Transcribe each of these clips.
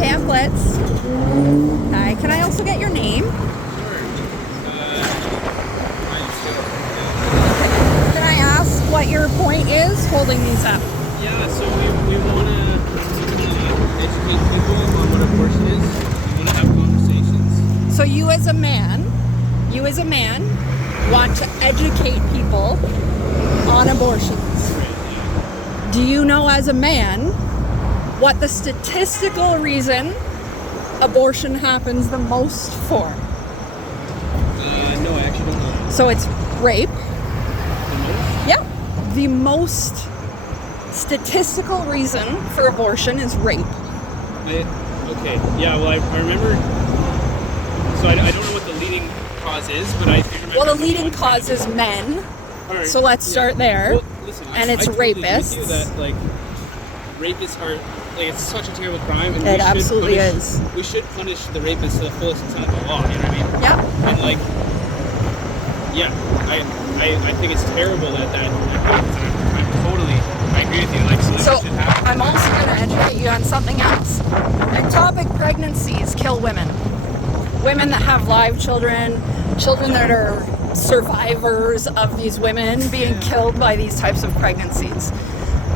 pamphlets. Hi, can I also get your name? Sure. Can I ask what your point is holding these up? Yeah, so we want to educate people on what abortion is. We want to have conversations. So you as a man, want to educate people on abortions. Right, yeah. Do you know as a man what the statistical reason abortion happens the most for? No, I actually don't know. So it's rape. The most? Yeah. The most statistical reason for abortion is rape. Okay, yeah, well, I remember, so I don't know what the leading cause is, but I do remember. Well, the leading cause is men. All right, So let's start there. Well, listen, And it's I totally agree with rapists. you that, like, rapists are, like, it's such a terrible crime. And It absolutely is. We should punish the rapists to the fullest extent of the law, you know what I mean? Yeah. And, like, yeah, I think it's terrible that happens. I agree with you. Like, So should happen. I'm also going to educate you on something else. Ectopic pregnancies kill women. Women that have live children, children that are survivors of these women being killed by these types of pregnancies.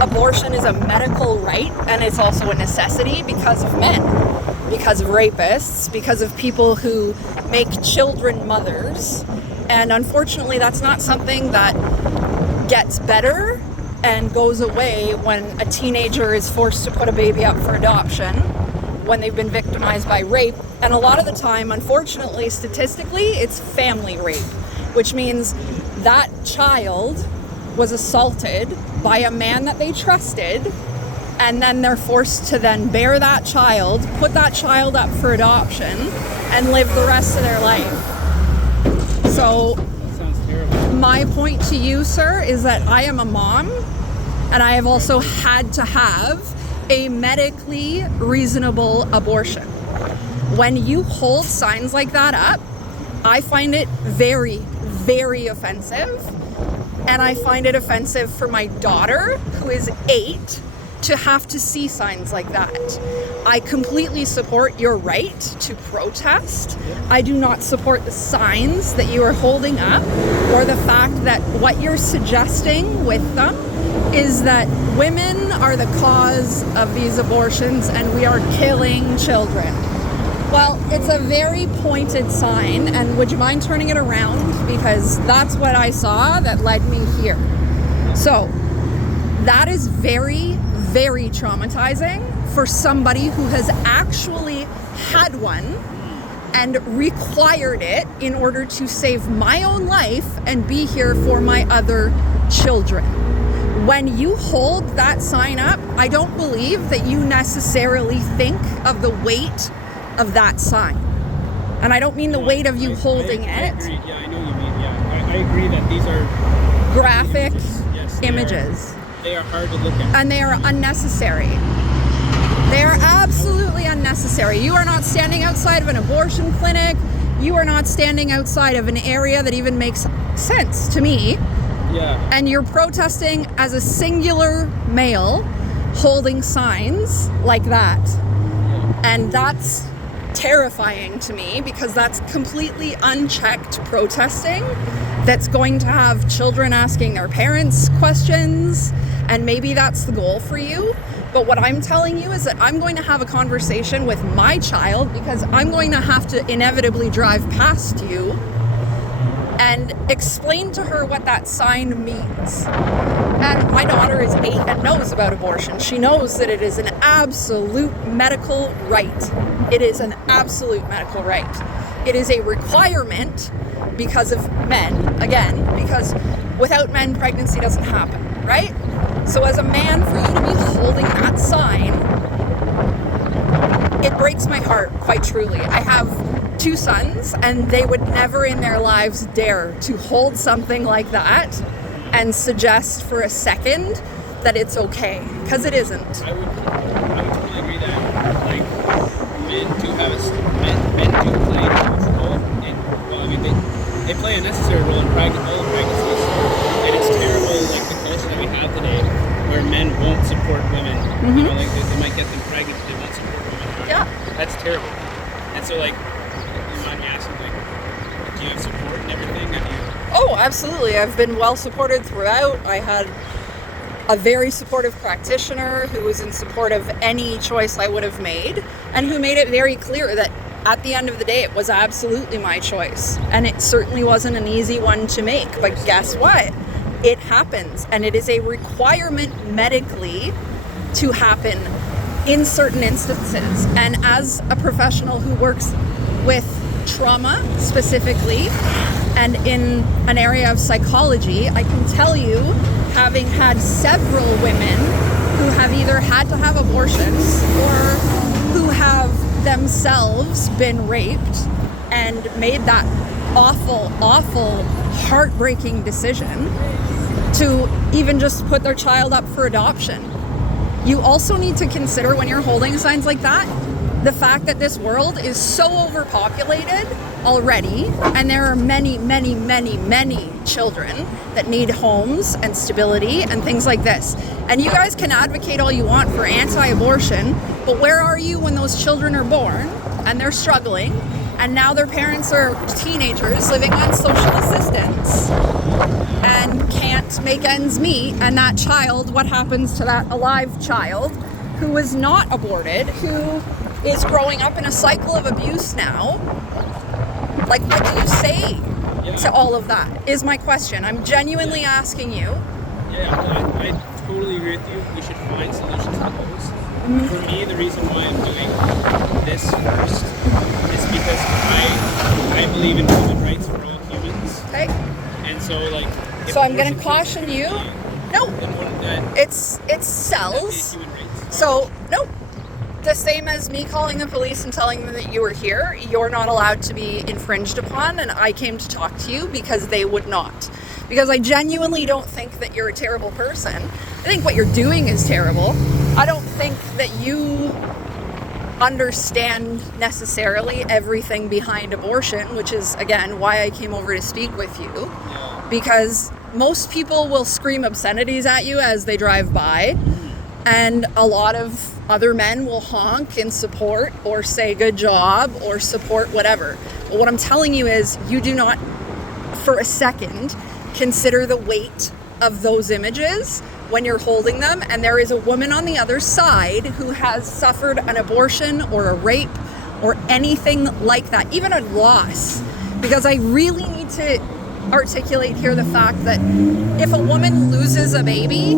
Abortion is a medical right, and it's also a necessity because of men, because of rapists, because of people who make children mothers. And unfortunately, that's not something that gets better and goes away when a teenager is forced to put a baby up for adoption when they've been victimized by rape. And a lot of the time, unfortunately, statistically, it's family rape, which means that child was assaulted by a man that they trusted, and then they're forced to then bear that child, put that child up for adoption, and live the rest of their life. So That sounds terrible. my point to you, sir, is that I am a mom, and I have also had to have a medically reasonable abortion. When you hold signs like that up, I find it very, very offensive. And I find it offensive for my daughter, who is 8, to have to see signs like that. I completely support your right to protest. I do not support the signs that you are holding up, or the fact that what you're suggesting with them is that women are the cause of these abortions and we are killing children. Well, it's a very pointed sign, and would you mind turning it around? Because that's what I saw that led me here. So, that is very, very traumatizing for somebody who has actually had one and required it in order to save my own life and be here for my other children. When you hold that sign up, I don't believe that you necessarily think of the weight of that sign. And I don't mean the weight of you holding I it. agree. Yeah, I know what you mean. Yeah, I agree that these are Graphic Yes, images. They are hard to look at. And they are unnecessary. They are absolutely unnecessary. You are not standing outside of an abortion clinic. You are not standing outside of an area that even makes sense to me. Yeah. And you're protesting as a singular male holding signs like that. And that's terrifying to me, because that's completely unchecked protesting that's going to have children asking their parents questions, and maybe that's the goal for you. But what I'm telling you is that I'm going to have a conversation with my child, because I'm going to have to inevitably drive past you and explain to her what that sign means. And my daughter is 8 and knows about abortion. She knows that it is an absolute medical right. It is an absolute medical right. It is a requirement because of men, again, because without men, pregnancy doesn't happen, right? So as a man, for you to be holding that sign, it breaks my heart, quite truly. I have 2 sons, and they would never in their lives dare to hold something like that and suggest for a second that it's okay, because it isn't. I would totally agree that, like, men do have men do play a role in, well, I mean, they play a necessary role in all pregnancies, and it's terrible, like, the culture that we have today, where men won't support women. You know, like, they might get them pregnant, but they won't support women. Yeah. that's terrible. And so, like, you mind me asking, like, do you have support and everything? Have you? Oh, absolutely. I've been well supported throughout. I had a very supportive practitioner who was in support of any choice I would have made, and who made it very clear that at the end of the day, it was absolutely my choice. And it certainly wasn't an easy one to make. But guess what? It happens. And it is a requirement medically to happen in certain instances. And as a professional who works with trauma specifically, and in an area of psychology, I can tell you, having had several women who have either had to have abortions or who have themselves been raped and made that awful, heartbreaking decision to even just put their child up for adoption. You also need to consider, when you're holding signs like that, the fact that this world is so overpopulated already, and there are many children that need homes and stability and things like this. And you guys can advocate all you want for anti-abortion, but where are you when those children are born and they're struggling, and now their parents are teenagers living on social assistance and can't make ends meet, and that child, what happens to that alive child who was not aborted, who is growing up in a cycle of abuse now? Like, what do you say to all of that is my question. I'm genuinely asking you. Yeah, I totally agree with you. We should find solutions to those. Mm-hmm. For me, the reason why I'm doing this first is because I believe in human rights for all humans. Okay. And so, like, so I'm going to caution you. No. It sells. So, no. The same as me calling the police and telling them that you were here, you're not allowed to be infringed upon, and I came to talk to you because they would not. Because I genuinely don't think that you're a terrible person. I think what you're doing is terrible. I don't think that you understand necessarily everything behind abortion, which is, again, why I came over to speak with you. Because most people will scream obscenities at you as they drive by, and a lot of other men will honk in support or say good job or support whatever. But what I'm telling you is, you do not for a second consider the weight of those images when you're holding them, and there is a woman on the other side who has suffered an abortion or a rape or anything like that, even a loss. Because I really need to articulate here the fact that if a woman loses a baby,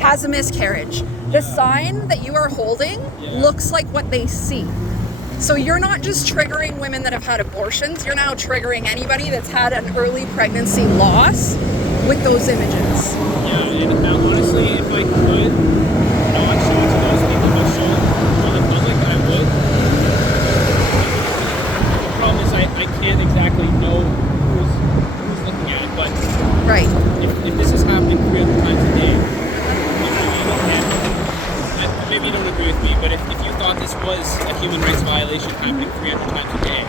has a miscarriage, the sign that you are holding looks like what they see. So you're not just triggering women that have had abortions, you're now triggering anybody that's had an early pregnancy loss with those images. Yeah, and honestly, if I could not show it to those people, but show it on the public, I would. The problem is I can't exactly know who's looking at it, but right. If this is happening 300 times a day, maybe you don't agree with me, but if you thought this was a human rights violation happening 300 times a day.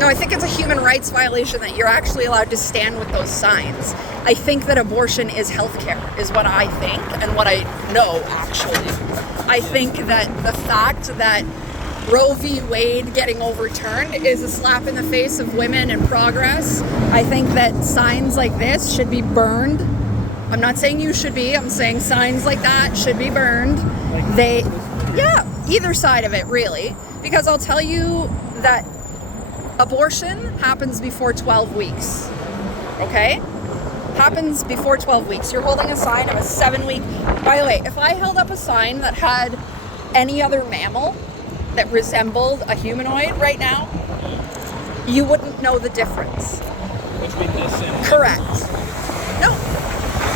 No, I think it's a human rights violation that you're actually allowed to stand with those signs. I think that abortion is healthcare, is what I think, and what I know, actually. I think that the fact that Roe v. Wade getting overturned is a slap in the face of women and progress. I think that signs like this should be burned. I'm not saying you should be, I'm saying signs like that should be burned. Either side of it, really. Because I'll tell you that abortion happens before 12 weeks. Okay? Happens before 12 weeks. You're holding a sign of a 7-week. By the way, if I held up a sign that had any other mammal that resembled a humanoid right now, you wouldn't know the difference. Between this and... Correct. No.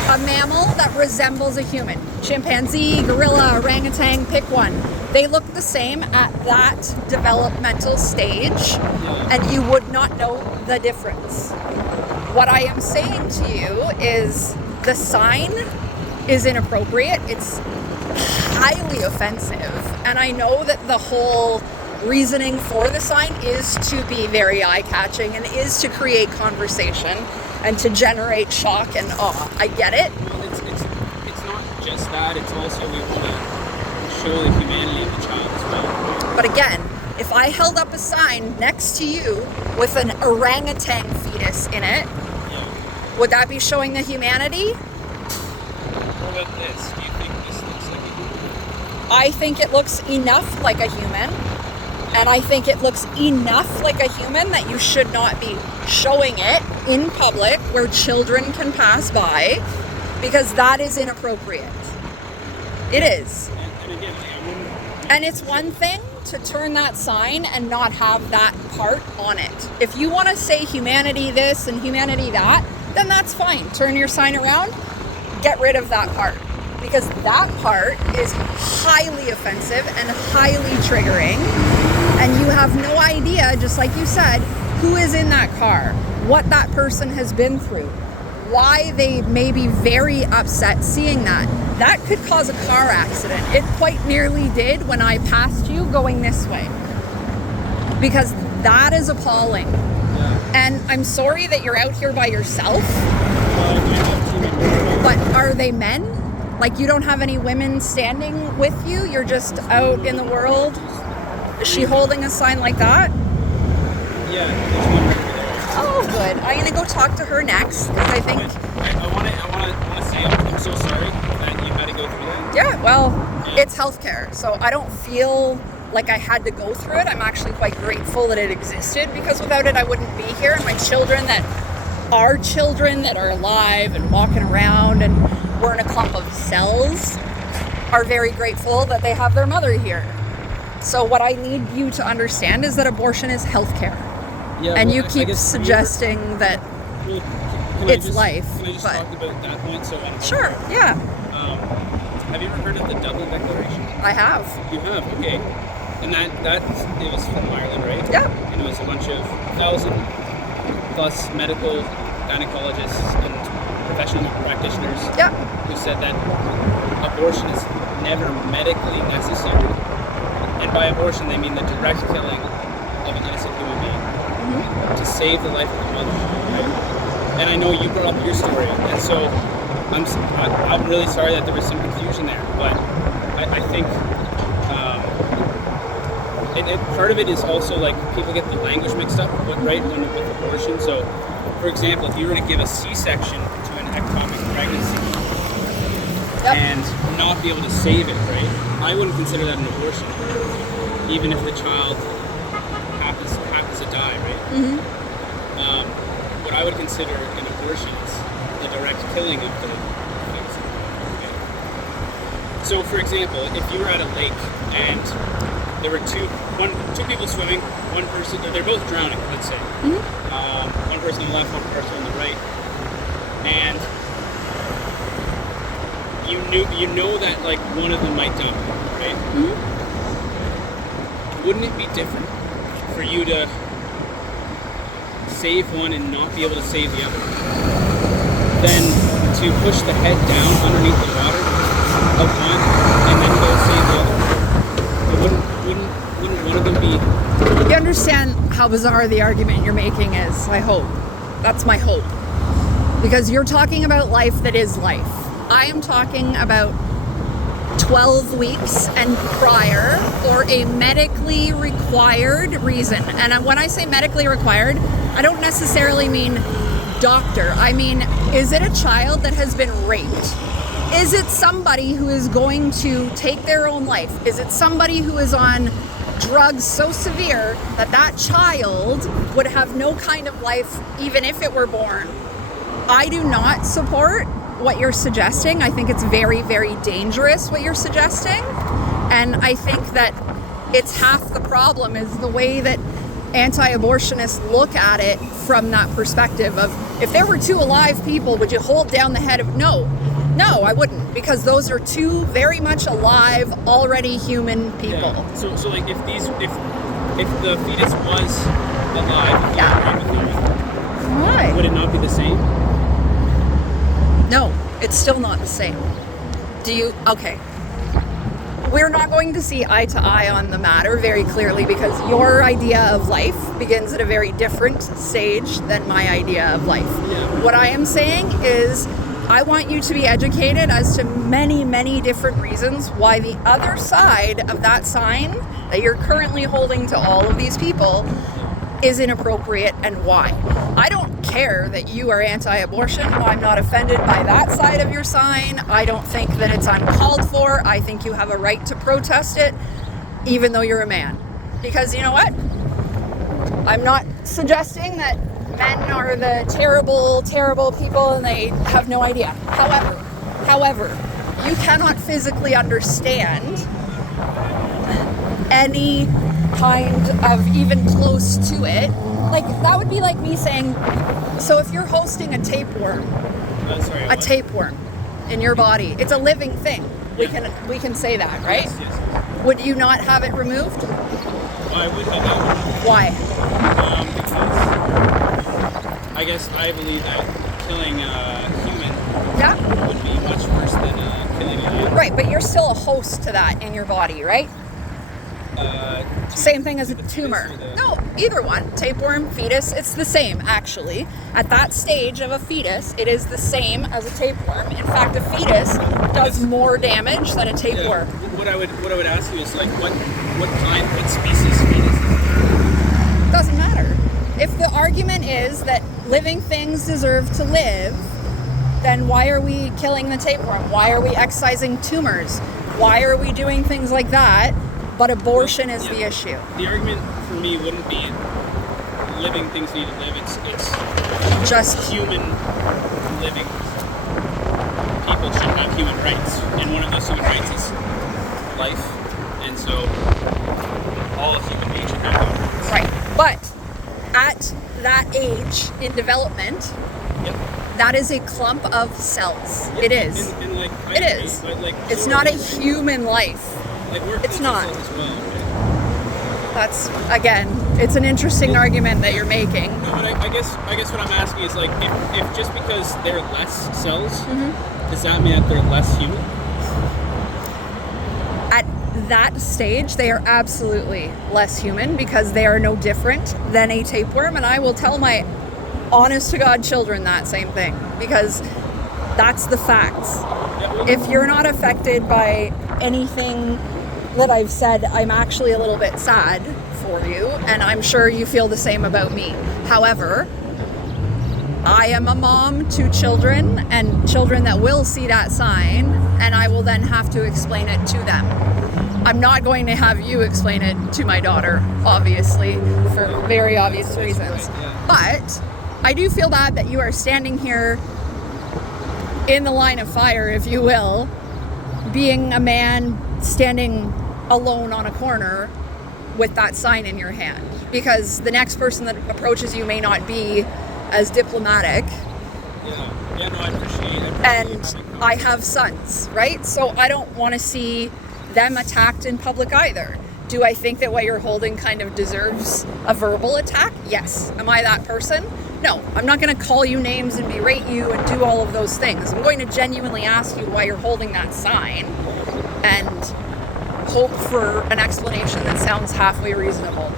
A mammal that resembles a human. Chimpanzee, gorilla, orangutan, pick one. They look the same at that developmental stage, and you would not know the difference. What I am saying to you is the sign is inappropriate. It's highly offensive, and I know that the whole reasoning for the sign is to be very eye-catching and is to create conversation and to generate shock and awe. I get it. Well, it's not just that. It's also we want to show the humanity of the child as well. again, if I held up a sign next to you with an orangutan fetus in it, would that be showing the humanity? What about this? Do you think this looks like a human? I think it looks enough like a human, and I think it looks enough like a human that you should not be showing it in public where children can pass by, because that is inappropriate. It is. And again, I wouldn't... And it's one thing to turn that sign and not have that part on it. If you want to say humanity this and humanity that, then that's fine. Turn your sign around, get rid of that part. Because that part is highly offensive and highly triggering. And you have no idea, just like you said, who is in that car, what that person has been through, why they may be very upset seeing that. That could cause a car accident. It quite nearly did when I passed you going this way. Because that is appalling. Yeah. And I'm sorry that you're out here by yourself. But are they men? Like, you don't have any women standing with you? You're just out in the world? Is she holding a sign like that? Yeah, there's one right over there. Oh, good. I'm going to go talk to her next, because I think... I want to say I'm so sorry that you had to go through that. Yeah, well, it's healthcare, so I don't feel like I had to go through it. I'm actually quite grateful that it existed, because without it, I wouldn't be here. And my children that are alive and walking around and we're in a clump of cells are very grateful that they have their mother here. So what I need you to understand is that abortion is healthcare. Yeah, and well, you keep suggesting that it's life. Can I just but talk about that point? Sure, yeah. Have you ever heard of the Dublin Declaration? I have. You have, okay. And that it was from Ireland, right? Yeah. And it was a bunch of 1,000+ medical gynecologists and professional practitioners who said that abortion is never medically necessary. And by abortion, they mean the direct killing of an innocent human being to save the life of the mother. Right? And I know you brought up your story, and so I'm really sorry that there was some confusion there. But I think part of it is also like people get the language mixed up, right, with abortion. So, for example, if you were to give a C-section to an ectopic pregnancy and not be able to save it, right, I wouldn't consider that an abortion, even if the child happens to die, right? What I would consider an abortion is the direct killing of the pregnancy. Okay? So, for example, if you were at a lake and there were two people swimming, one person, they're both drowning, let's say. One person on the left, one person on the right. And you know that like one of them might die, right? Wouldn't it be different for you to save one and not be able to save the other than to push the head down underneath the water of one and then go save the other? Wouldn't one of them be... You understand how bizarre the argument you're making is, I hope. That's my hope. Because you're talking about life that is life. I am talking about 12 weeks and prior for a medically required reason. And when I say medically required, I don't necessarily mean doctor. I mean, is it a child that has been raped? Is it somebody who is going to take their own life? Is it somebody who is on drugs so severe that that child would have no kind of life even if it were born? I do not support what you're suggesting. I think it's very, very dangerous what you're suggesting. And I think that it's half the problem is the way that anti-abortionists look at it from that perspective of, if there were two alive people, would you hold down the head of... No, I wouldn't, because those are two very much alive, already human people. Yeah. So like if the fetus was alive, Why? would it not be the same? No, it's still not the same. Okay. We're not going to see eye to eye on the matter very clearly, because your idea of life begins at a very different stage than my idea of life. Yeah. What I am saying is, I want you to be educated as to many, many different reasons why the other side of that sign that you're currently holding to all of these people is inappropriate and why. I don't care that you are anti-abortion. I'm not offended by that side of your sign. I don't think that it's uncalled for. I think you have a right to protest it, even though you're a man. Because you know what? I'm not suggesting that men are the terrible, terrible people and they have no idea. However, you cannot physically understand any kind of even close to it. Like, that would be like me saying, so if you're hosting a tapeworm, tapeworm in your body, it's a living thing. We can say that, right? Yes. Would you not have it removed? I would have that one. Why? Because I guess I believe that killing a human would be much worse than killing an animal. Right, but you're still a host to that in your body, right? Same thing as a tumor. No, either one. Tapeworm, fetus, it's the same, actually. At that stage of a fetus, it is the same as a tapeworm. In fact, a fetus does more damage than a tapeworm. What I would ask you is, like, what species fetus is it? Doesn't matter. If the argument is that living things deserve to live, then why are we killing the tapeworm? Why are we excising tumors? Why are we doing things like that? But abortion is the issue. The argument for me wouldn't be living things need to live. It's just human living. People should have human rights, and one of those human rights is life. And so all human beings should have human rights. Right. But at that age in development, that is a clump of cells. It is. And like, it is. It's not a human life. Like, it's not. As well, right? That's, again, it's an interesting argument that you're making. No, but I guess what I'm asking is, like, if just because they're less cells, does that mean that they're less human? At that stage, they are absolutely less human because they are no different than a tapeworm, and I will tell my honest to God children that same thing because that's the facts. If you're not affected by anything that I've said, I'm actually a little bit sad for you, and I'm sure you feel the same about me. However, I am a mom to children, and children that will see that sign, and I will then have to explain it to them. I'm not going to have you explain it to my daughter, obviously, for very obvious reasons. But I do feel bad that you are standing here in the line of fire, if you will, being a man standing alone on a corner with that sign in your hand, because the next person that approaches you may not be as diplomatic. Yeah, no, I appreciate it. And I have sons, right? So I don't want to see them attacked in public either. Do I think that what you're holding kind of deserves a verbal attack? Yes. Am I that person? No. I'm not going to call you names and berate you and do all of those things. I'm going to genuinely ask you why you're holding that sign and hope for an explanation that sounds halfway reasonable.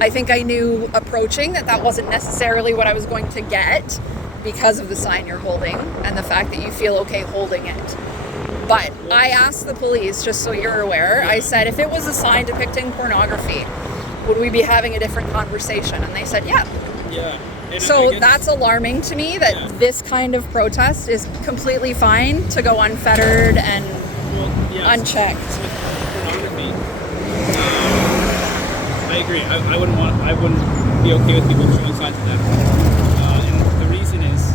I think I knew approaching that wasn't necessarily what I was going to get because of the sign you're holding and the fact that you feel okay holding it. But I asked the police, just so you're aware, I said, if it was a sign depicting pornography, would we be having a different conversation? And they said, yeah. So that's alarming to me that this kind of protest is completely fine to go unfettered and unchecked. Pornography. I agree. I wouldn't be okay with people showing signs of that. And the reason is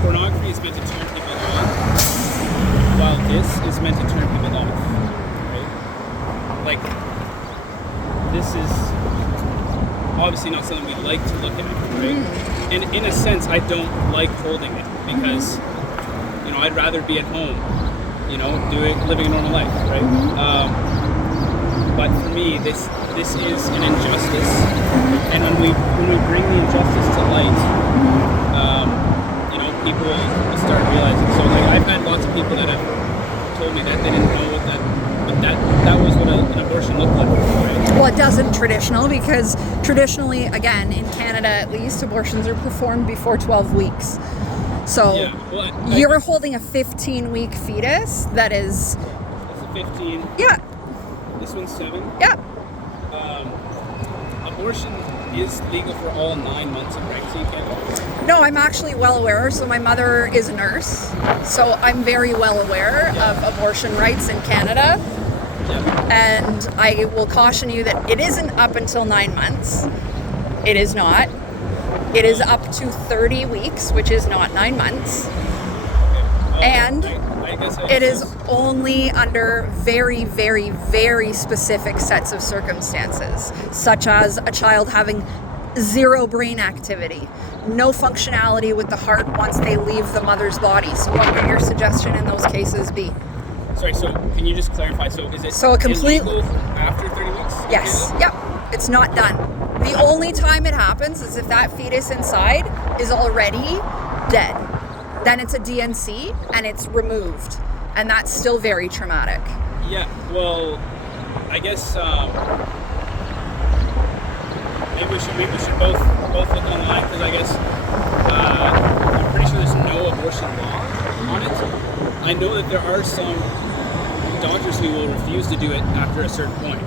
pornography is meant to turn people on, while this is meant to turn people off. Right? Like, this is obviously not something we like to look at, right? And in a sense, I don't like holding it because, I'd rather be at home, living a normal life, right? But for me, this is an injustice, and when we bring the injustice to light, people will start realizing. So, like, I've had lots of people that have told me that they didn't know that was what an abortion looked like. Right? Well, it doesn't because traditionally, again, in Canada at least, abortions are performed before 12 weeks. So Yeah. Well, you're holding a 15-week fetus that is... It's a 15. Yeah. This one's 7. Yeah. Abortion is legal for all 9 months of pregnancy in Canada. No, I'm actually well aware. So my mother is a nurse. So I'm very well aware of abortion rights in Canada. Yeah. And I will caution you that it isn't up until 9 months. It is not. It is up to 30 weeks, which is not 9 months. And I guess it is only under very, very, very specific sets of circumstances, such as a child having 0 brain activity, no functionality with the heart once they leave the mother's body. So what would your suggestion in those cases be? Sorry, so can you just clarify? So is it So a complete- illegal after 30 weeks? Yes. Yep. It's not done. The only time it happens is if that fetus inside is already dead. Then it's a DNC and it's removed. And that's still very traumatic. Yeah, well, I guess maybe we should both look online, because I guess I'm pretty sure there's no abortion law on it. I know that there are some doctors who will refuse to do it after a certain point.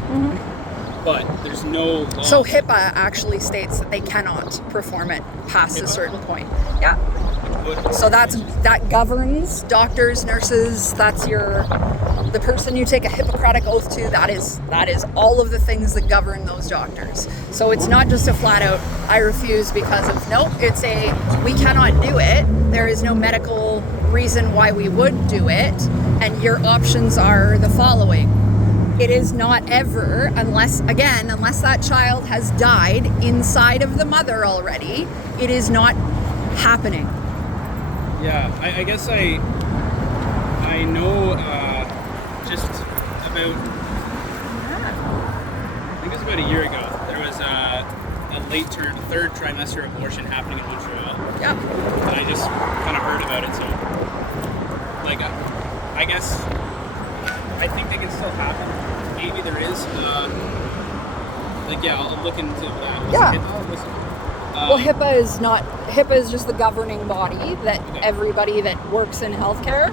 But there's no law. So HIPAA actually states that they cannot perform it past a certain point. Yeah. So that governs doctors, nurses. That's the person you take a Hippocratic oath to. That is all of the things that govern those doctors. So it's not just a flat out I refuse because of nope. It's a we cannot do it. There is no medical reason why we would do it, and your options are the following. It is not ever, unless that child has died inside of the mother already, it is not happening. Yeah, I guess I know just about, I think it was about a year ago, there was a third trimester abortion happening in Montreal. Yeah. And I just kind of heard about it, so, like, I guess, I think they can still happen. Maybe there is, I'll look into that. Yeah. Well, HIPAA is just the governing body that everybody that works in healthcare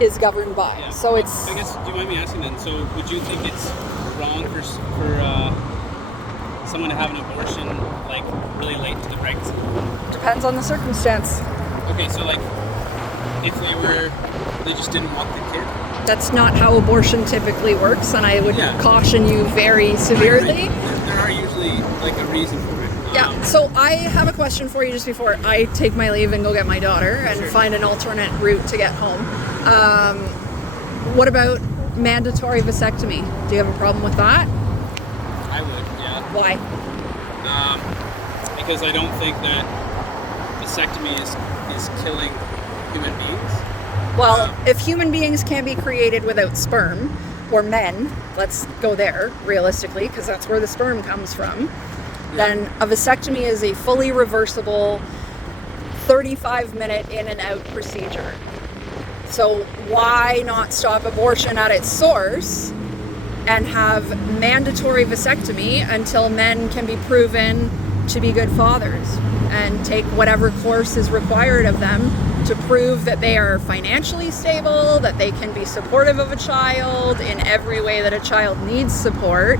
is governed by. Yeah. So it's... I guess, do you mind me asking then, so would you think it's wrong for someone to have an abortion, like, really late into the pregnancy? Depends on the circumstance. Okay, so, like, if they just didn't want the kid? That's not how abortion typically works, and I would caution you very severely. There are usually, like, a reason for it. Yeah, so I have a question for you just before I take my leave and go get my daughter and find an alternate route to get home. What about mandatory vasectomy? Do you have a problem with that? I would, yeah. Why? Because I don't think that vasectomy is killing human beings. Well, if human beings can be created without sperm, or men, let's go there realistically, because that's where the sperm comes from, then a vasectomy is a fully reversible 35-minute in and out procedure. So why not stop abortion at its source and have mandatory vasectomy until men can be proven to be good fathers and take whatever course is required of them to prove that they are financially stable, that they can be supportive of a child in every way that a child needs support,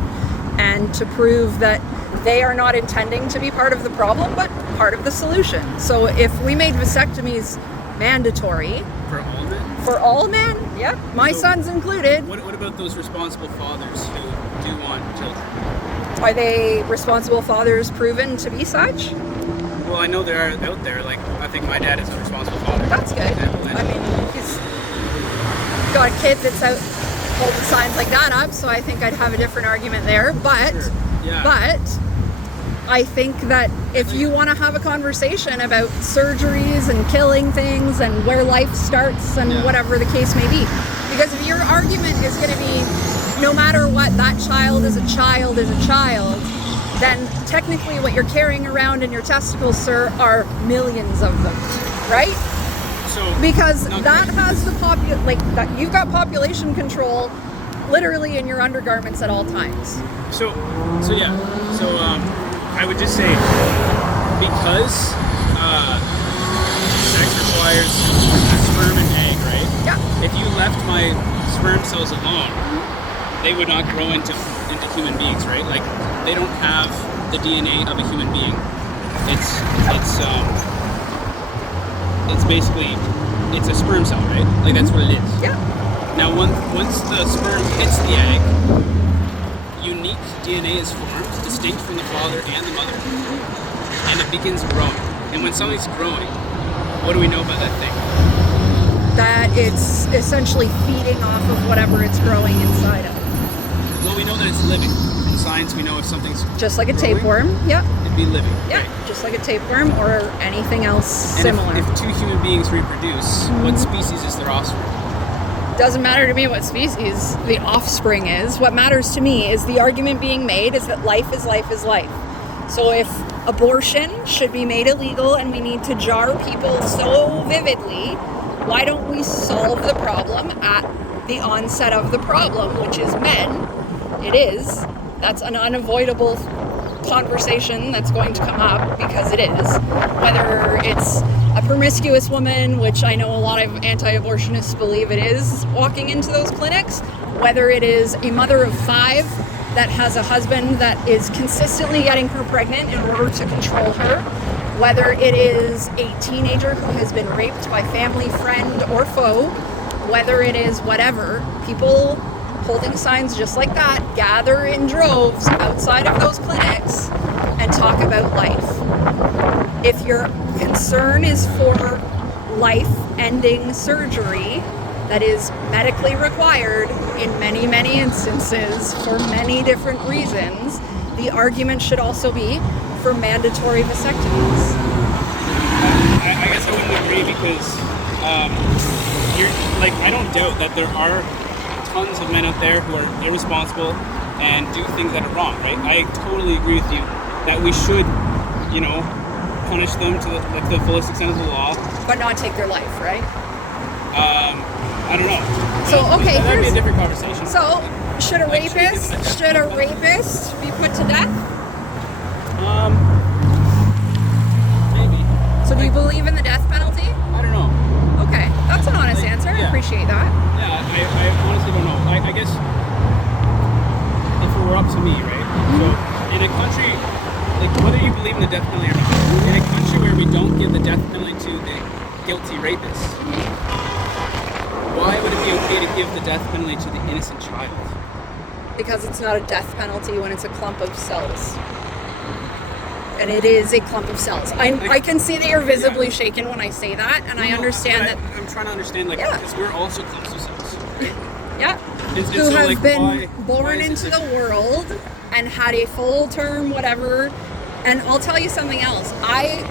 and to prove that they are not intending to be part of the problem, but part of the solution. So if we made vasectomies mandatory... For all men? For all men, yep. My son's included. What about those responsible fathers who do want children? Are they responsible fathers proven to be such? Well, I know there are out there. Like, I think my dad is a responsible father. That's good. I mean, he's got a kid that's out holding signs like that up, so I think I'd have a different argument there. But, but I think that if you want to have a conversation about surgeries and killing things and where life starts and whatever the case may be, because if your argument is going to be no matter what, that child is a child is a child, then technically what you're carrying around in your testicles, sir, are millions of them, right? So because that has the that you've got population control literally in your undergarments at all times. So I would just say, because sex requires a sperm and egg, right? Yeah. If you left my sperm cells alone, they would not grow into human beings, right? Like they don't have the DNA of a human being. It's basically it's a sperm cell, right? Like that's what it is. Yeah. Now once the sperm hits the egg, unique DNA is formed, distinct from the father and the mother, and it begins growing. And when something's growing, what do we know about that thing? That it's essentially feeding off of whatever it's growing inside of. Well, we know that it's living. In science, we know if something's just like a growing, tapeworm. Yeah. It'd be living. Yeah. Right? Just like a tapeworm or anything else And similar. If two human beings reproduce, what species is their offspring? Doesn't matter to me what species the offspring is. What matters to me is the argument being made is that life is life is life. So if abortion should be made illegal and we need to jar people so vividly, why don't we solve the problem at the onset of the problem, which is men? It is. That's an unavoidable conversation that's going to come up because it is. Whether it's a promiscuous woman, which I know a lot of anti-abortionists believe it is, walking into those clinics, whether it is a mother of 5 that has a husband that is consistently getting her pregnant in order to control her, whether it is a teenager who has been raped by family, friend, or foe, whether it is whatever, people holding signs just like that gather in droves outside of those clinics and talk about life. If your concern is for life-ending surgery that is medically required in many, many instances for many different reasons, the argument should also be for mandatory vasectomies. I guess I wouldn't agree because I don't doubt that there are tons of men out there who are irresponsible and do things that are wrong, right? I totally agree with you that we should, punish them to the fullest extent of the law. But not take their life, right? I don't know. So, okay, that'd be a different conversation. So, should a rapist be put to death? Maybe. So do you believe in the death penalty? I don't know. Okay, that's an honest answer. I yeah. appreciate that. Yeah, I honestly don't know. I guess if it were up to me, right? So in a country, like whether you believe in the death penalty or not, in a country where we don't give the death penalty to the guilty rapist, why would it be okay to give the death penalty to the innocent child? Because it's not a death penalty when it's a clump of cells. And it is a clump of cells. I can see that you're visibly shaken when I say that, and I understand that. I'm trying to understand, because we're also clumps of cells. Yeah. Who have been born into the world and had a full term, whatever. And I'll tell you something else. I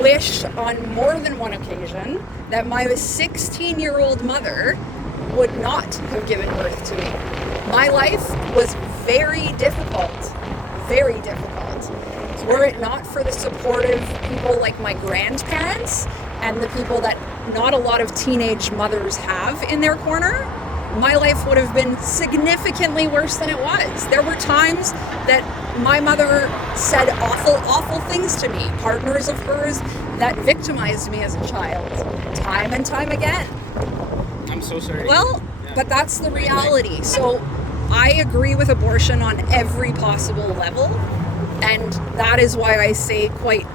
wish on more than one occasion that my 16-year-old mother would not have given birth to me. My life was very difficult. Very difficult. Were it not for the supportive people like my grandparents and the people that not a lot of teenage mothers have in their corner, my life would have been significantly worse than it was. There were times that my mother said awful, awful things to me, partners of hers that victimized me as a child, time and time again. I'm so sorry. Well, but that's the reality. So I agree with abortion on every possible level. And that is why I say quite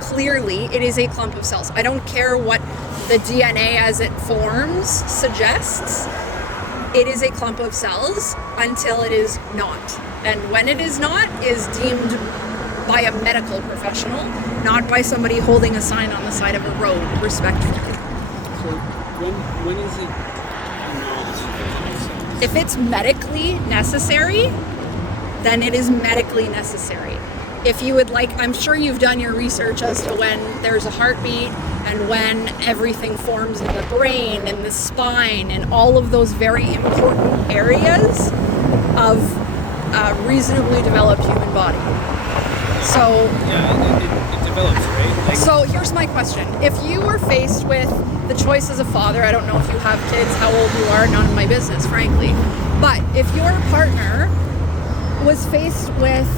clearly it is a clump of cells. I don't care what the DNA as it forms suggests. It is a clump of cells until it is not. And when it is not is deemed by a medical professional, not by somebody holding a sign on the side of a road, respectfully. So when is it? If it's medically necessary, then it is medically necessary. If you would like, I'm sure you've done your research as to when there's a heartbeat and when everything forms in the brain and the spine and all of those very important areas of a reasonably developed human body. So yeah, it develops, right? So here's my question. If you were faced with the choice as a father, I don't know if you have kids, how old you are, none of my business, frankly. But if your partner was faced with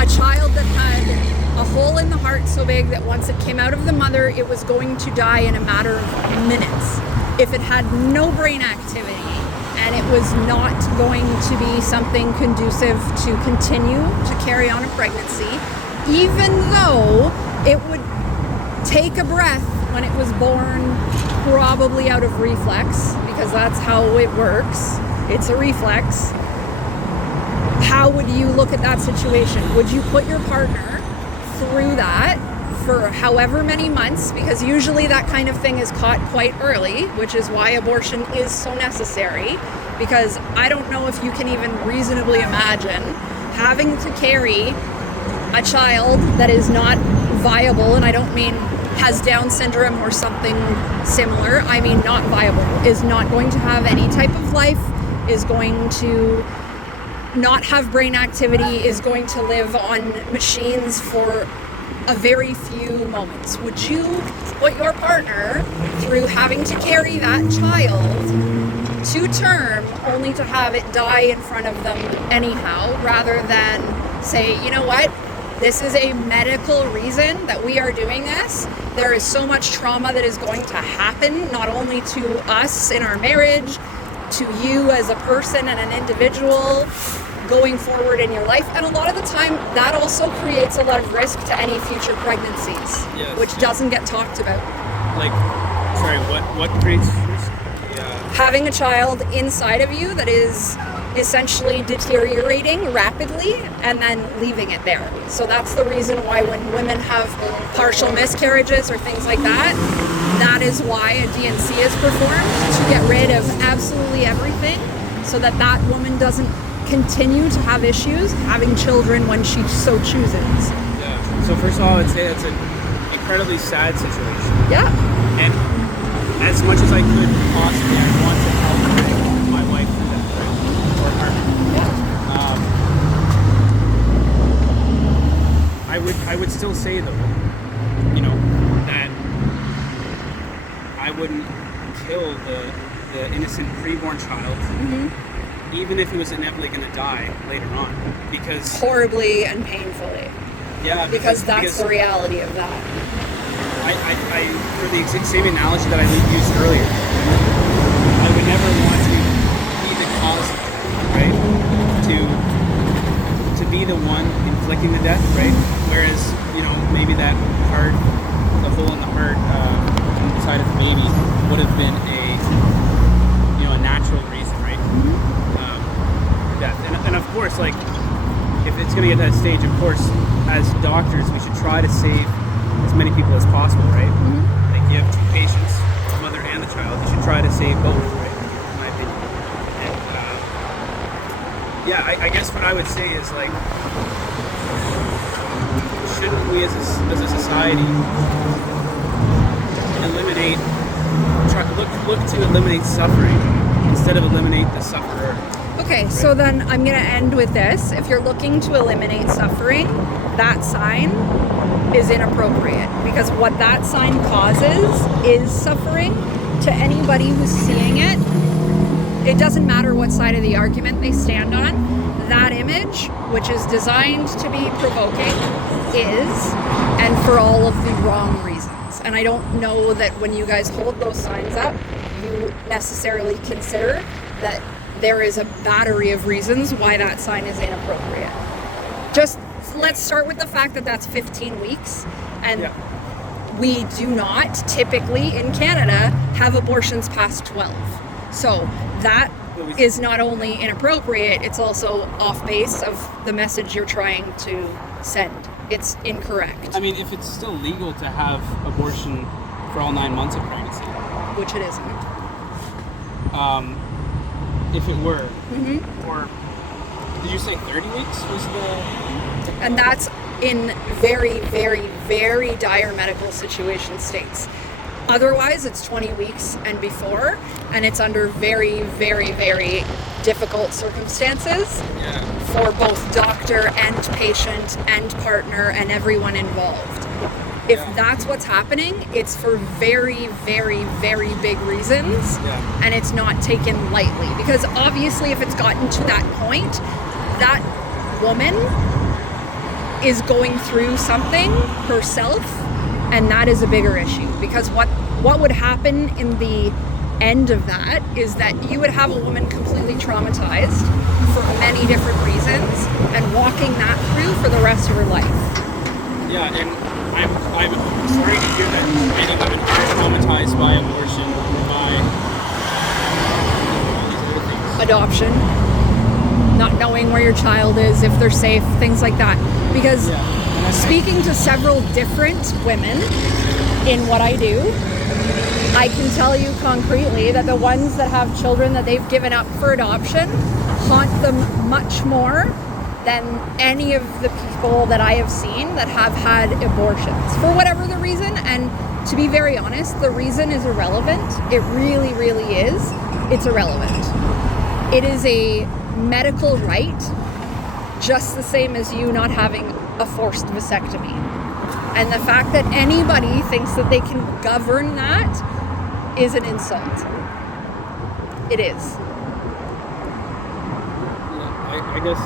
a child that had a hole in the heart so big that once it came out of the mother, it was going to die in a matter of minutes. If it had no brain activity and it was not going to be something conducive to continue to carry on a pregnancy, even though it would take a breath when it was born, probably out of reflex, because that's how it works. It's a reflex. How would you look at that situation? Would you put your partner through that for however many months? Because usually that kind of thing is caught quite early, which is why abortion is so necessary. Because I don't know if you can even reasonably imagine having to carry a child that is not viable, and I don't mean has Down syndrome or something similar. I mean not viable, is not going to have any type of life, is going to not have brain activity, is going to live on machines for a very few moments. Would you put your partner through having to carry that child to term only to have it die in front of them anyhow, rather than say, you know what, this is a medical reason that we are doing this. There is so much trauma that is going to happen, not only to us in our marriage, to you as a person and an individual going forward in your life. And a lot of the time, that also creates a lot of risk to any future pregnancies, which doesn't get talked about. Like, sorry, what creates risk? Having a child inside of you that is essentially deteriorating rapidly and then leaving it there. So that's the reason why when women have partial miscarriages or things like that, that is why a D&C is performed, to get rid of absolutely everything so that that woman doesn't continue to have issues having children when she so chooses. Yeah. So first of all, I would say it's an incredibly sad situation. Yeah. And as much as I could possibly, I want to help my wife through that, right? Or partner. Yeah. I would still say though, you know, that I wouldn't kill the innocent preborn child. Even if he was inevitably going to die later on, because horribly and painfully. Yeah, because that's the reality of that. I for the same analogy that I used earlier, I would never want to be the cause, right? To be the one inflicting the death, right? Whereas, you know, maybe that heart, the hole in the heart inside of the baby would have been a natural reason, right? Death. And of course, like, if it's going to get to that stage, of course, as doctors, we should try to save as many people as possible, right? Like, you have two patients, the mother and the child, you should try to save both, right? In my opinion. And, I guess what I would say is, like, shouldn't we as a society look to eliminate suffering instead of eliminate the sufferer? Okay, so then I'm going to end with this. If you're looking to eliminate suffering, that sign is inappropriate, because what that sign causes is suffering to anybody who's seeing it. It doesn't matter what side of the argument they stand on. That image, which is designed to be provoking, is, and for all of the wrong reasons. And I don't know that when you guys hold those signs up, you necessarily consider that there is a battery of reasons why that sign is inappropriate. Just let's start with the fact that that's 15 weeks, and we do not typically in Canada have abortions past 12. So that is not only inappropriate, it's also off base of the message you're trying to send. It's incorrect. I mean, if it's still legal to have abortion for all 9 months of pregnancy, which it isn't. If it were, or did you say 30 weeks was the... And that's in very, very, very dire medical situation states. Otherwise, it's 20 weeks and before, and it's under very, very, very difficult circumstances for both doctor and patient and partner and everyone involved. If that's what's happening, it's for very, very, very big reasons, and it's not taken lightly. Because obviously, if it's gotten to that point, that woman is going through something herself, and that is a bigger issue, because what would happen in the end of that is that you would have a woman completely traumatized for many different reasons and walking that through for the rest of her life. Yeah, and I'm sorry to hear that many women are traumatized by abortion or by all these other things. Adoption, not knowing where your child is, if they're safe, things like that. Because speaking to several different women in what I do, I can tell you concretely that the ones that have children that they've given up for adoption haunt them much more than any of the people that I have seen that have had abortions, for whatever the reason. And to be very honest, the reason is irrelevant. It really, really is. It's irrelevant. It is a medical right, just the same as you not having a forced vasectomy. And the fact that anybody thinks that they can govern that is an insult. It is. Yeah, I guess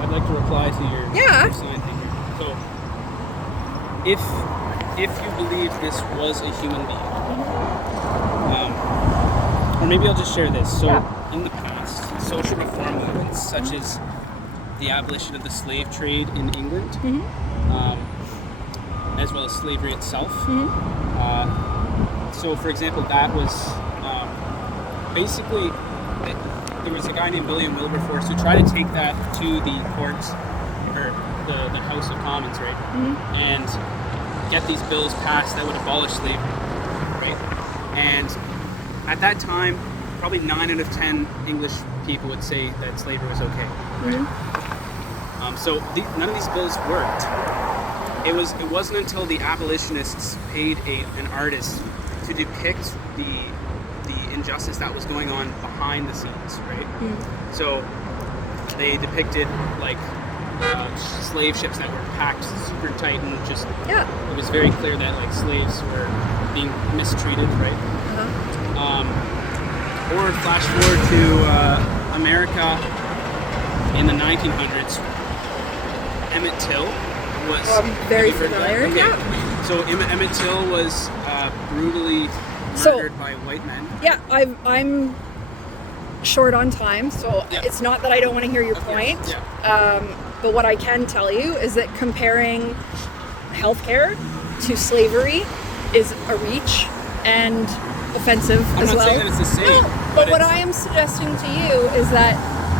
I'd like to reply to your sign thing. So, if you believe this was a human being, or maybe I'll just share this. So, in the past, social reform movements such as the abolition of the slave trade in England, as well as slavery itself. So, for example, that was basically, there was a guy named William Wilberforce who tried to take that to the courts, or the House of Commons, right? And get these bills passed that would abolish slavery, right? And at that time, probably 9 out of 10 English people would say that slavery was okay, right? So none of these bills worked. It wasn't until the abolitionists paid an artist to depict the injustice that was going on behind the scenes, right? So they depicted like slave ships that were packed super tight, and just it was very clear that like slaves were being mistreated, right? Or flash forward to America in the 1900s. Emmett Till was very familiar. Okay. Yeah. So Emmett Till was brutally murdered by white men. Yeah, I'm short on time, so it's not that I don't want to hear your point. But what I can tell you is that comparing healthcare to slavery is a reach and offensive as well. I'm not saying that it's the same. No, but what I am suggesting to you is that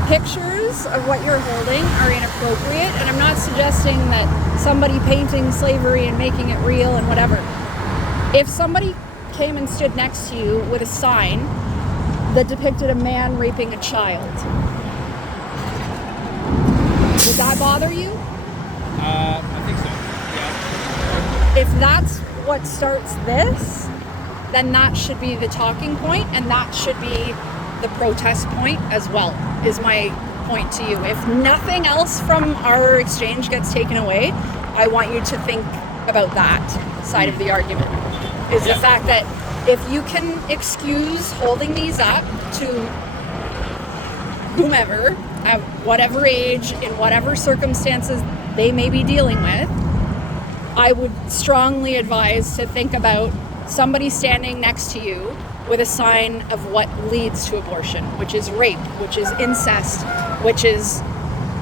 pictures of what you're holding are inappropriate, and I'm not suggesting that somebody painting slavery and making it real and whatever. If somebody came and stood next to you with a sign that depicted a man raping a child, would that bother you? I think so, yeah. If that's what starts this, then that should be the talking point, and that should be the protest point as well, is my point to you. If nothing else from our exchange gets taken away, I want you to think about that side of the argument, is the fact that if you can excuse holding these up to whomever, at whatever age, in whatever circumstances they may be dealing with, I would strongly advise to think about somebody standing next to you with a sign of what leads to abortion, which is rape, which is incest, which is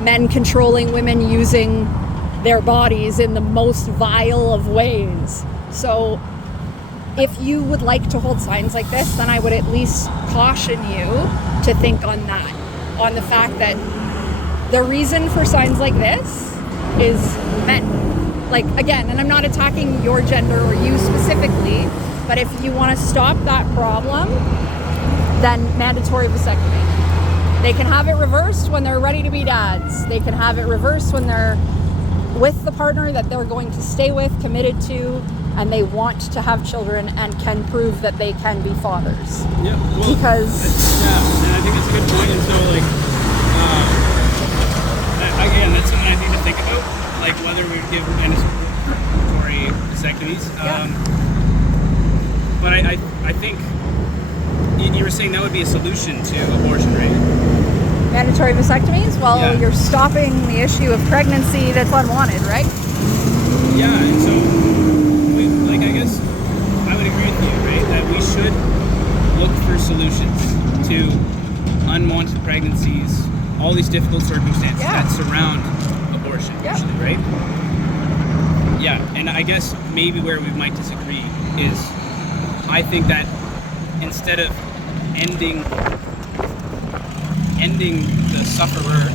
men controlling women using their bodies in the most vile of ways. So if you would like to hold signs like this, then I would at least caution you to think on that, on the fact that the reason for signs like this is men. Like, again, and I'm not attacking your gender or you specifically, but if you want to stop that problem, then mandatory vasectomy. They can have it reversed when they're ready to be dads. They can have it reversed when they're with the partner that they're going to stay with, committed to, and they want to have children and can prove that they can be fathers. Yeah, well, because and I think that's a good point. And so, like, again, that's something I think to think about. Like whether we would give mandatory vasectomies. But I think you were saying that would be a solution to abortion, right? Mandatory vasectomies? Well, Yeah. you're stopping the issue of pregnancy that's unwanted, right? Yeah, and so, I guess I would agree with you, right? That we should look for solutions to unwanted pregnancies, all these difficult circumstances Yeah. that surround abortion, Yeah. usually, right? Yeah, and I guess maybe where we might disagree is I think that instead of ending the sufferer,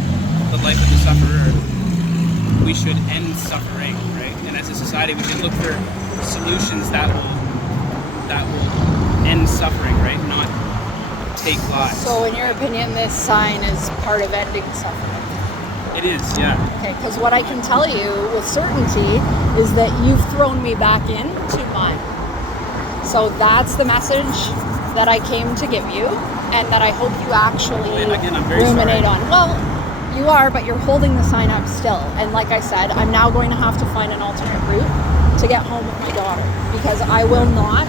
the life of the sufferer, we should end suffering, right? And as a society, we should look for solutions that will end suffering, right? Not take lives. So, in your opinion, this sign is part of ending suffering? It is, yeah. Okay, because what I can tell you with certainty is that you've thrown me back into mine. So that's the message that I came to give you, and that I hope you actually And again, I'm very ruminate sorry. on. Well, you are, but you're holding the sign up still. And like I said, I'm now going to have to find an alternate route to get home with my daughter, because I will not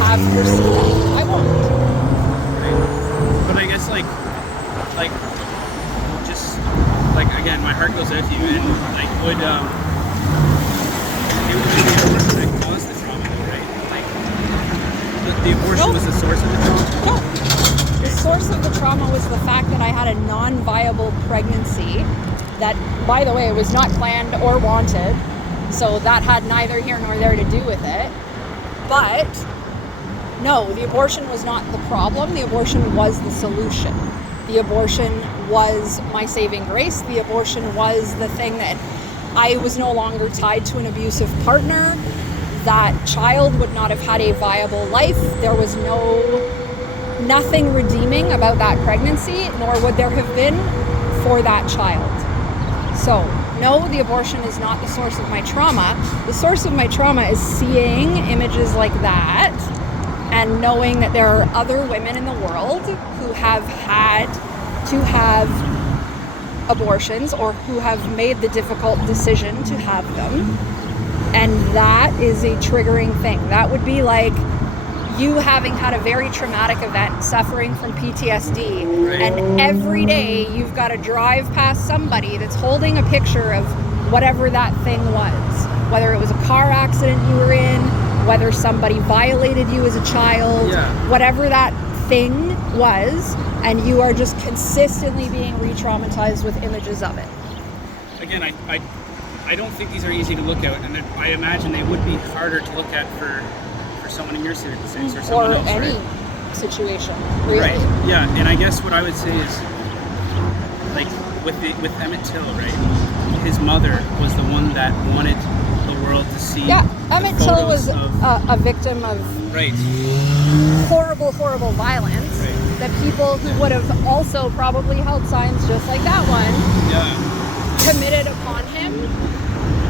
have her see. I won't. But I guess just again, my heart goes out to you, and would it would be the abortion that caused the trauma, right? The abortion Nope. was the source of the trauma. No. The source of the trauma was the fact that I had a non-viable pregnancy that, by the way, was not planned or wanted. So that had neither here nor there to do with it. But no, the abortion was not the problem. The abortion was the solution. The abortion was my saving grace. The abortion was the thing that I was no longer tied to an abusive partner. That child would not have had a viable life. There was nothing redeeming about that pregnancy, nor would there have been for that child. So, no, the abortion is not the source of my trauma. The source of my trauma is seeing images like that and knowing that there are other women in the world who have had to have abortions, or who have made the difficult decision to have them. And that is a triggering thing. That would be like you having had a very traumatic event, suffering from PTSD, Right. and every day you've got to drive past somebody that's holding a picture of whatever that thing was. Whether it was a car accident you were in, whether somebody violated you as a child, Yeah. whatever that thing was, and you are just consistently being re-traumatized with images of it. Again, I don't think these are easy to look at, and I imagine they would be harder to look at for someone in your circumstance or someone Or else, any right? situation, really. Right. Yeah, and I guess what I would say is, with Emmett Till, right? His mother was the one that wanted the world to see. Yeah, the Emmett Till photos was of, a victim of right. horrible, horrible violence. Right. That people who would have also probably held signs just like that one Yeah. committed upon him,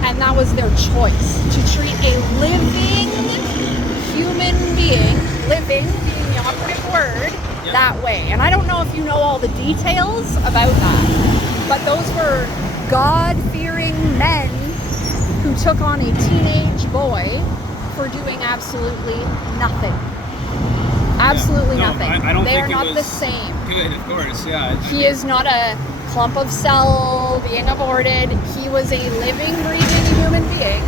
and that was their choice, to treat a living human being, living being the operative word, Yep. that way. And I don't know if you know all the details about that, but those were God-fearing men who took on a teenage boy for doing absolutely nothing. Absolutely No, nothing. I don't They think are it not was the same. Good, of course, yeah. He is not a clump of cell being aborted. He was a living, breathing human being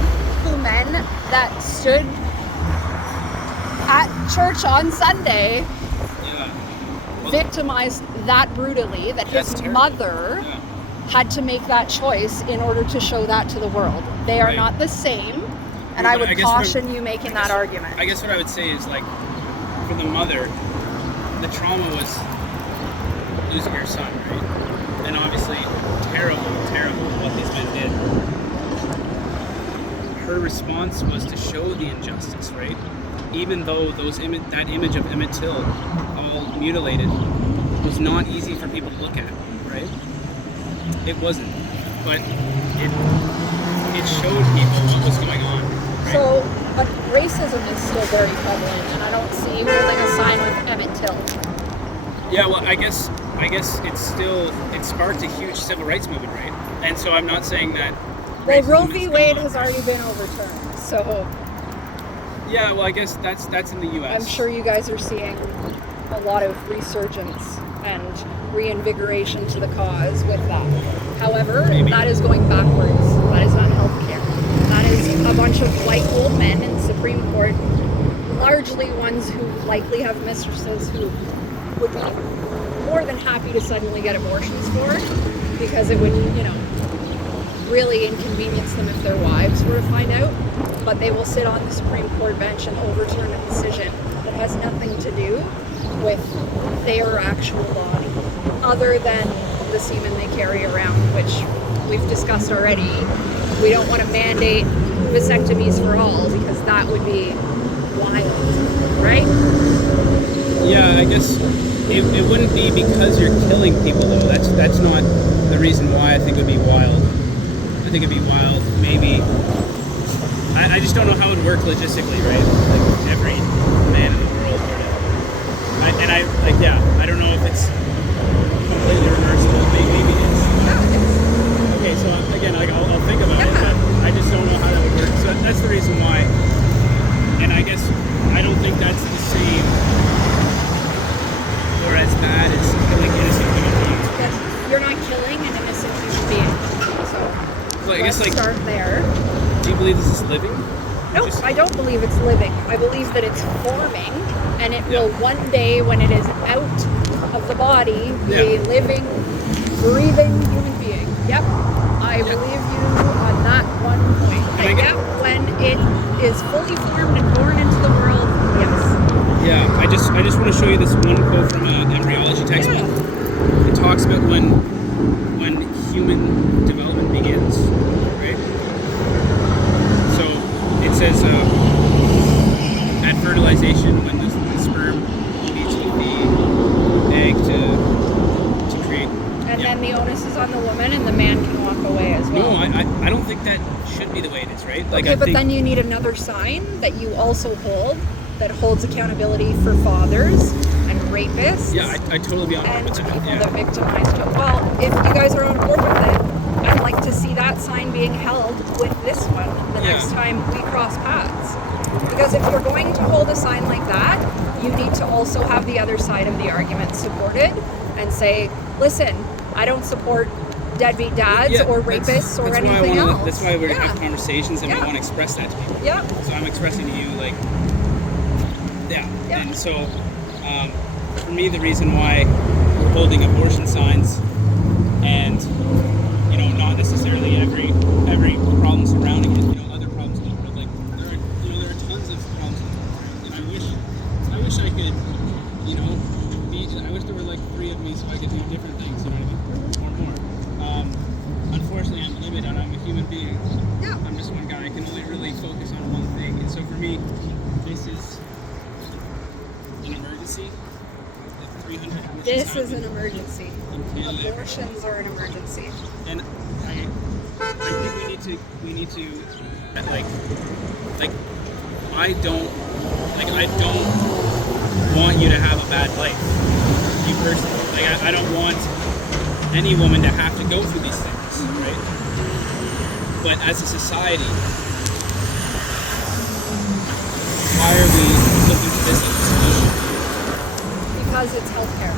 who men that stood at church on Sunday Yeah. Well, victimized that brutally, that his That's terrible. mother yeah. had to make that choice in order to show that to the world. They are Right. not the same, and Well, I but would I guess what caution you making that argument. I guess what I would say is, for the mother, the trauma was losing her son, right? And obviously, terrible, terrible what these men did. Her response was to show the injustice, right? Even though that image of Emmett Till, all mutilated, was not easy for people to look at, right? It wasn't, but it showed people what was going on. Right? So, but racism is still very prevalent, and I don't see holding a sign with Emmett Till. Yeah, well, I guess it sparked a huge civil rights movement, right? And so I'm not saying that. Well, racism Roe is v. Wade gone, has right? already been overturned, so Yeah, well, I guess that's in the U.S. I'm sure you guys are seeing a lot of resurgence and reinvigoration to the cause with that. However, Maybe. that is going backwards. That is not healthcare. That is a bunch of white old men in the Supreme Court, largely ones who likely have mistresses who would be more than happy to suddenly get abortions for, because it would, really inconvenience them if their wives were to find out. But they will sit on the Supreme Court bench and overturn a decision that has nothing to do with their actual body, other than the semen they carry around, which we've discussed already. We don't want to mandate vasectomies for all, because that would be wild, right? Yeah, I guess it wouldn't be because you're killing people, though. That's not the reason why I think it would be wild. I think it'd be wild, maybe. I just don't know how it would work logistically, right? Like every man in the world would. I don't know if it's completely reversible. Maybe it is. Yeah, Okay, so again, I'll think about it, but I just don't know how that would work. So that's the reason why. And I guess I don't think that's the same or as bad as killing innocent human beings. you're not killing an innocent human being. So Well, I guess, let's start there. Do you believe this is living? No, I don't believe it's living. I believe that it's forming, and it will one day, when it is out of the body, be a living, breathing human being. Yep, I believe you on that one point. And when it is fully formed and born into the world, yes. Yeah, I just want to show you this one quote from an embryology textbook. Yeah. It talks about when human development begins, right? So it says at fertilization, when the sperm meets with the egg to create. And then the onus is on the woman, and the man can walk away as well. No, I don't think that should be the way it is, right? Like, okay, but then you need another sign that you also hold, that holds accountability for fathers and rapists. Yeah, I totally be on board and with that. people Yeah. that victimize children. Well, if you guys are on board with it, I'd like to see that sign being held with this one the next time we cross paths. Because if you're going to hold a sign like that, you need to also have the other side of the argument supported and say, listen, I don't support deadbeat dads or rapists or anything else. That's why we're going to have conversations and we want to express that to people. Yeah. So I'm expressing to you, like, And so, for me, the reason why we're holding abortion signs and, not necessarily every problem surrounding it, other problems in the world, like, there are tons of problems in the world, and I wish I could, I wish there were like 3 of me so I could do different things, you know what I mean? Or more. Unfortunately, I'm limited and I'm a human being. Yeah. I'm just one guy. I can only really focus on one thing. And so for me, this is an emergency. This is an emergency. Canada. Abortions are an emergency. And I think we need to I don't want you to have a bad life. You personally. I don't want any woman to have to go through these things, right? But as a society, why are we looking to this as a solution? Because it's healthcare.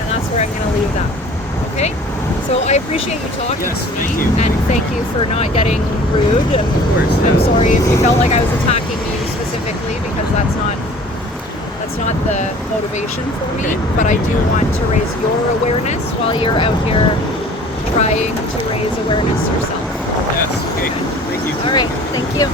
And that's where I'm going to leave that. Okay? So I appreciate you talking to me. Thank you. And thank you for not getting rude. And Of course. I'm sorry if you felt like I was attacking you specifically, because that's not the motivation for me. Okay. But I do want to raise your awareness while you're out here trying to raise awareness yourself. Yes. Okay. Thank you. All right. Thank you.